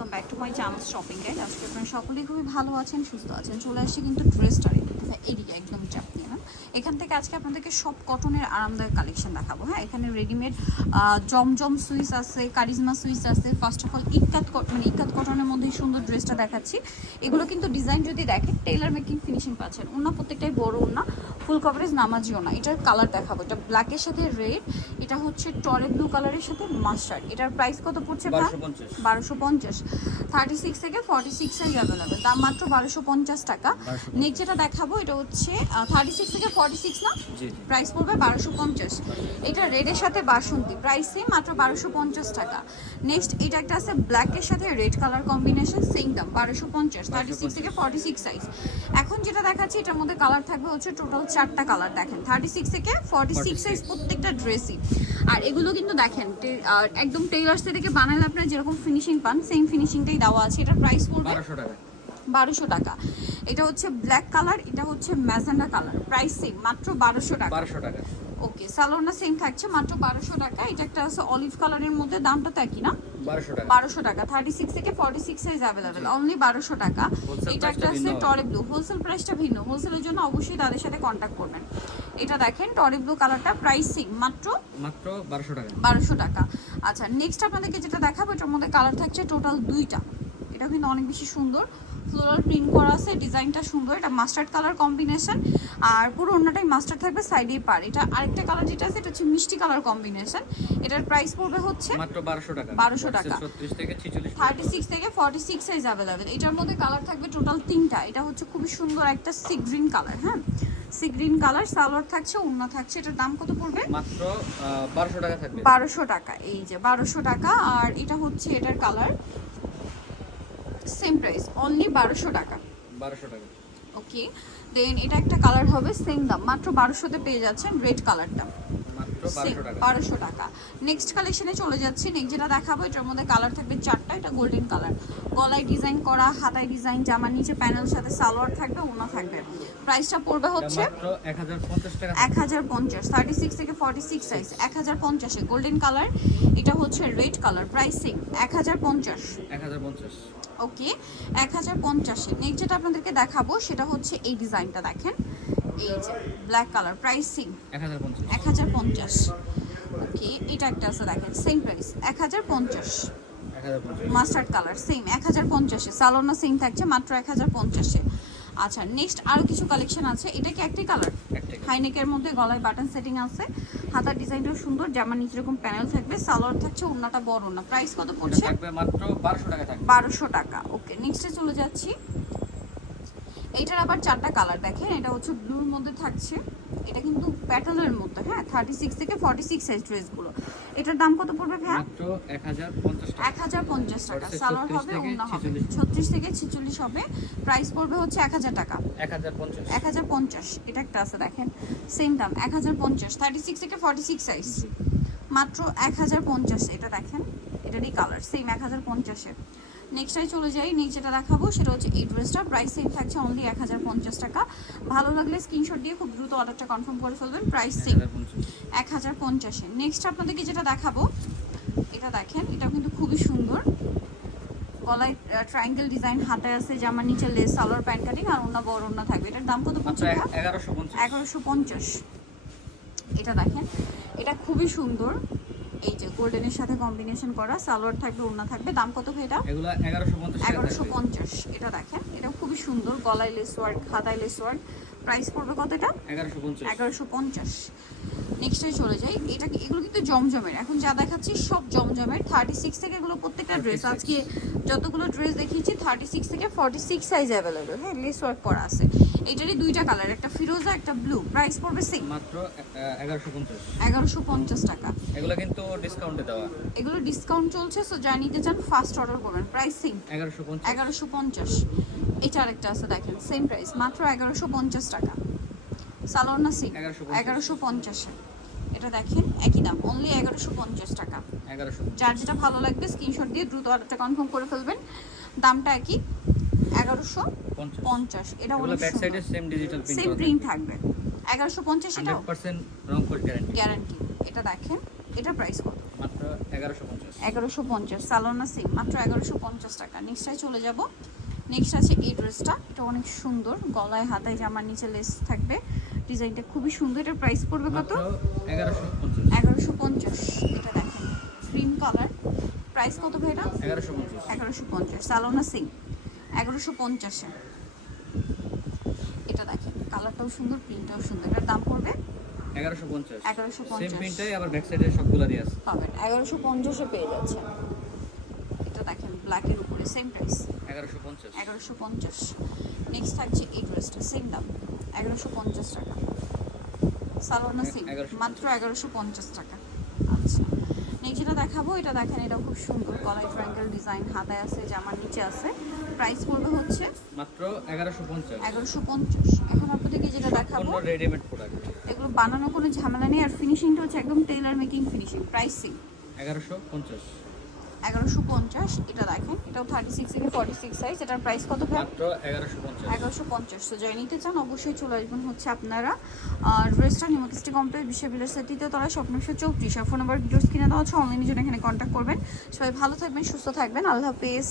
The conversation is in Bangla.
Welcome back to my channel shopping guide আজকে আপনারা সকলেই খুবই ভালো আছেন, সুস্থ আছেন, চলে আসছে কিন্তু ড্রেসটা এইদিকে একদম চাপ না এখান থেকে আজকে আপনাদেরকে সব কটনের আরামদায়ক কালেকশন দেখাবো। হ্যাঁ এখানে রেডিমেড জমজম সুইচ আছে কারিজমা সুইচ আছে। ফার্স্ট অফ অল ইক্কাত কট মানে ইক্কাত কটনের মধ্যেই সুন্দর ড্রেসটা দেখাচ্ছি। এগুলো কিন্তু ডিজাইন যদি দেখেন টেলার মেকিং ফিনিশিং পাচ্ছেন। ওনা প্রত্যেকটাই বড় ওনা ফুল কভারেজ নামাজিও না। এটার কালার দেখাবো। এটা ব্ল্যাকের সাথে রেড এটা হচ্ছে টরে ব্লু কালারের সাথে মাস্টার্ড এটার প্রাইস কত পড়ছে বারোশো পঞ্চাশ। থার্টি সিক্স থেকে ফর্টি সিক্স সাইজ অ্যাভেলেবেল দাম মাত্র বারোশো পঞ্চাশ টাকা। 1250 নেক্সট যেটা দেখাবো এটা হচ্ছে থার্টি সিক্স থেকে ফর্টি সিক্স না? প্রাইস পড়বে বারোশো পঞ্চাশ। এটা রেডের সাথে বাসন্তী। প্রাইস সেম মাত্র বারোশো পঞ্চাশ টাকা। নেক্সট এটা একটা আছে ব্ল্যাকের সাথে রেড কালার কম্বিনেশন সেম দাম বারোশো পঞ্চাশ। থার্টি সিক্স থেকে ফর্টি সিক্স সাইজ এখন যেটা দেখাচ্ছি এটার মধ্যে কালার থাকবে হচ্ছে টোটাল চারটা কালার দেখেন। থার্টি সিক্স থেকে ফর্টি সিক্স সাইজ প্রত্যেকটা ড্রেসই আর এগুলো কিন্তু দেখেন একদম টেইলার্স থেকে বানালে আপনার যেরকম ফিনিশিং পান সেম ফিনিশিংটাই দেওয়া আছে। এটার প্রাইস পড়বে বারোশো টাকা। বারোশো টাকা। এটা হচ্ছে ব্ল্যাক কালার এটা হচ্ছে ম্যাজেন্ডা কালার প্রাইস সেম মাত্র বারোশো টাকা। বারোশো টাকা। ওকে সালোনা সেম থাকছে মাত্র বারোশো টাকা। এটা একটা আছে অলিভ কালারের মধ্যে দামটা তো একই না? বারোশো টাকা। থার্টি সিক্স থেকে forty six size available only বারোশো টাকা। এটা একটা আছে টরে ব্লু হোলসেল প্রাইসটা ভিন্ন। হোলসেলের জন্য অবশ্যই তাদের সাথে কন্ট্যাক্ট করবেন। এটা দেখেন টরে ব্লু কালারটা প্রাইসিং মাত্র মাত্র বারোশো টাকা। বারোশো টাকা। আচ্ছা নেক্সট আপনাদেরকে যেটা দেখাবো এটার মধ্যে কালার থাকছে টোটাল দুইটা। এটা কিন্তু অনেক বেশি সুন্দর। ফ্লোরাল প্রিন্ট করা আছে ডিজাইনটা সুন্দর এটা মাস্টার্ড কালার কম্বিনেশন আর পুরো অন্যটাই মাস্টার্ড থাকবে সাইডে পার এটা আরেকটা কালার যেটা আছে এটা হচ্ছে মিষ্টি কালার কম্বিনেশন এটার প্রাইস পড়বে হচ্ছে মাত্র বারোশো টাকা। 1200 টাকা। ছত্রিশ থেকে ছিচল্লিশ থার্টি সিক্স থেকে ফর্টি সিক্স সাইজ অ্যাভেলেবেল এটার মধ্যে কালার থাকবে টোটাল তিনটা। এটা হচ্ছে খুবই সুন্দর একটা সি গ্রিন কালার হ্যাঁ? সি গ্রিন কালার সালোয়ার থাকছে ওড়না থাকছে। এটার দাম কত পড়বে? মাত্র বারোশো টাকা থাকবে। বারোশো টাকা। এই যে বারোশো টাকা। আর এটা হচ্ছে এটার কালার সেম প্রাইস অনলি বারোশো টাকা। বারোশো টাকা। ওকে দেন এটা একটা কালার হবে সেম দাম মাত্র বারোশোতে পেয়ে যাচ্ছেন রেড কালারটা মাত্র বারোশো টাকা। বারোশো টাকা। নেক্সট কালেকশনে চলে যাচ্ছি নেক্সট যেটা দেখাবো এটার মধ্যে কালার থাকবে চারটা এটা গোল্ডেন কালার গলায় ডিজাইন করা হাতায় ডিজাইন জামার নিচে প্যানেল সাথে সালোয়ার থাকবে ওনা থাকবে। প্রাইসটা পড়বে হচ্ছে এক হাজার পঞ্চাশ থার্টি সিক্স থেকে ফর্টি সিক্স সাইজ এক হাজার পঞ্চাশে গোল্ডেন কালার এটা হচ্ছে রেড কালার প্রাইসিং এক হাজার পঞ্চাশ। এক হাজার পঞ্চাশ। ওকে এক হাজার পঞ্চাশে নেক্সট যেটা আপনাদেরকে দেখাবো সেটা হচ্ছে এই ডিজাইনটা দেখেন। এই যে ব্ল্যাক কালার প্রাইসিং এক হাজার পঞ্চাশ। এক হাজার পঞ্চাশ। ওকে এটা একটা আছে দেখেন সেম প্রাইস এক হাজার পঞ্চাশ। মাস্টার্ড কালার সেম এক হাজার পঞ্চাশে। সালোনা সেম থাকছে মাত্র এক হাজার পঞ্চাশে। আচ্ছা নেক্সট আরও কিছু কালেকশন আছে। এটা কি একটাই কালার হাইনেকের মধ্যে গলায় বাটন সেটিং আছে। হাতার ডিজাইনটাও সুন্দর জামার নিচে এরকম প্যানেল থাকবে সালোয়ার থাকছে ওড়নাটা বড় না প্রাইস কত পড়ছে? মাত্র বারোশো টাকা বারোশো টাকা। ওকে নেক্সটে চলে যাচ্ছি। এইটার আবার চারটা কালার দেখেন। এটা হচ্ছে ব্লুর মধ্যে থাকছে। এটা কিন্তু প্যাটার্নের মধ্যে হ্যাঁ থার্টি সিক্স থেকে ফর্টি সিক্স সাইজ ড্রেসগুলো এটার দাম কত পড়বে ভ্যা মাত্র এক হাজার পঞ্চাশ টাকা। এক হাজার পঞ্চাশ টাকা। হচ্ছে সালোয়ার 36 হবে থেকে হবে। 46 ছত্রিশ থেকে ছেচল্লিশ হবে। প্রাইস পড়বে হচ্ছে এক হাজার টাকা। এক হাজার পঞ্চাশ। এক হাজার পঞ্চাশ। এটা একটা আছে দেখেন। সেম দাম এক হাজার পঞ্চাশ। থার্টি সিক্স থেকে ফর্টি সিক্স সাইজ মাত্র এক হাজার পঞ্চাশ এটা দেখেন। এটারই কালার সেম এক হাজার পঞ্চাশের। নেক্সটাই চলে যাই। নেক্সট যেটা দেখাবো সেটা হচ্ছে এই ড্রেসটা। প্রাইস সেম থাকছে অনলি এক হাজার পঞ্চাশ টাকা। ভালো লাগলে স্ক্রিনশট দিয়ে খুব দ্রুত অর্ডারটা কনফার্ম করে ফেলবেন। প্রাইস সেম এক হাজার পঞ্চাশে। নেক্সট আপনাদেরকে যেটা দেখাবো এটা দেখেন এটা কিন্তু খুবই সুন্দর। গলায় ট্রায়াঙ্গেল ডিজাইন হাতে আছে জামার নিচে লেস সালোয়ার প্যান্ট কাটিং আর অন্য বড় অন্য থাকবে। এটার দাম কত পঞ্চাশ। এগারোশো পঞ্চাশ। এটা দেখেন এটা খুবই সুন্দর। এই যে গোল্ডেনের সাথে কম্বিনেশন করা সালোয়ার থাকবে ওড়না থাকবে দাম কত ভাই এটা? এগুলো এগারোশো পঞ্চাশ টাকা এগারোশো থাকবে পঞ্চাশ এটা দেখেন এটা খুবই সুন্দর গলায় লেস ওয়ার্ক হাতায় লেস ওয়ার্ক প্রাইস পড়বে কত এটা এগারোশো পঞ্চাশ। নেক্সটে চলে যাই। এটা এগুলো কিন্তু জমজমের। এখন যা দেখাচ্ছি সব জমজমের। থার্টি সিক্স থেকে এগুলো প্রত্যেকটা ড্রেস আজকে যতগুলো ড্রেস দেখিয়েছি থার্টি সিক্স থেকে ফর্টি সিক্স সাইজ অ্যাভেলেবেল হ্যাঁ লেস ওয়ার্ক করা আছে। এটারই দুইটা কালার একটা ফিরোজা একটা ব্লু প্রাইস পড়বে সেম মাত্র এগারোশো পঞ্চাশ। টাকা। এগুলো কিন্তু ডিসকাউন্টে দেওয়া। এগুলো ডিসকাউন্ট চলছে সো যা নিতে চান ফার্স্ট অর্ডার করবেন। প্রাইস সেম এগারোশো পঞ্চাশ। এটা আরেকটা আছে দেখেন সেম প্রাইস মাত্র এগারোশো পঞ্চাশ টাকা। সালোনা সিং 1150 এগারোশো পঞ্চাশে। এটা দেখেন একই দাম অনলি এগারোশো পঞ্চাশ টাকা। যার যেটা ভালো লাগবে স্ক্রিনশট দিয়ে দ্রুত অর্ডারটা কনফার্ম করে ফেলবেন। দামটা একই এগারোশো পঞ্চাশ। এটা সেম প্রিন্ট থাকবে। এগারোশো পঞ্চাশ রং গ্যারান্টি এটা দেখেন এটা প্রাইস কত? মাত্র এগারোশো পঞ্চাশ। সালোনা সিং মাত্র এগারোশো পঞ্চাশ টাকা। নেক্সটটায় চলে যাব। নেক্সট আছে এই ড্রেসটা এটা অনেক সুন্দর গলায় হাতায় জামার নিচে লেস থাকবে। ডিজাইনটা খুবই সুন্দর। এটার প্রাইস পড়বে কত? এগারোশো পঞ্চাশ। এটা দেখেন ক্রিম কালার প্রাইস কত ভাই এটা এগারোশো পঞ্চাশ। এগারোশো পঞ্চাশ। সালোনা সিং এগারোশো পঞ্চাশে। এটা দেখেন কালারটাও সুন্দর প্রিন্টটাও সুন্দর। এটার দাম পড়বে? এগারোশো পঞ্চাশ। এগারোশো পঞ্চাশ। আবার ব্যাক সাইডে সবগুলো দিয়ে আছে। পাবেন। এগারোশো পঞ্চাশে পেয়ে যাচ্ছেন। এটা দেখেন ব্ল্যাকের উপরে সেম প্রাইস এগারোশো পঞ্চাশ। এগারোশো পঞ্চাশ। নেক্সট থাকছে এই ড্রেসটা সেম দাম। এগারোশো পঞ্চাশ টাকা। সালোনা সিং মাত্র এগারোশো পঞ্চাশ টাকা। আচ্ছা নেক্সট যেটা দেখাবো এটা দেখেন এটা খুব সুন্দর গলায় ট্রায়াঙ্গেল ডিজাইন হাতায় আছে জামার নিচে আছে। প্রাইস পড়বে হচ্ছে মাত্র এগারোশো পঞ্চাশ। এগারোশো পঞ্চাশ। এখন আপনাদেরকে যেটা দেখাবো রেডিমেড প্রোডাক্ট এগুলো বানানো কোনো ঝামেলা নেই আর ফিনিশিংটা হচ্ছে একদম টেলার মেকিং ফিনিশিং প্রাইসিং এগারোশো পঞ্চাশ। এগারোশো পঞ্চাশ এটা দেখেন এটাও থার্টি সিক্স থেকে ফর্টি সিক্স সাইজ এটার প্রাইস কত ভাই? এগারোশো পঞ্চাশ। তো যাই নিতে চান অবশ্যই চলে আসবেন হচ্ছে আপনারা। আর ড্রেসটা নিমকিস্টি কমপ্লেক্স বিশ্ববিদ্যালয়ের সাথে তারা স্বপ্নশো চৌত্রিশ। আর ফোন নাম্বার ভিডিওস কিনে দেওয়া হচ্ছে অনলাইনের জন্য এখানে কন্ট্যাক্ট করবেন। সবাই ভালো থাকবেন সুস্থ থাকবেন। আল্লাহ হাফেজ।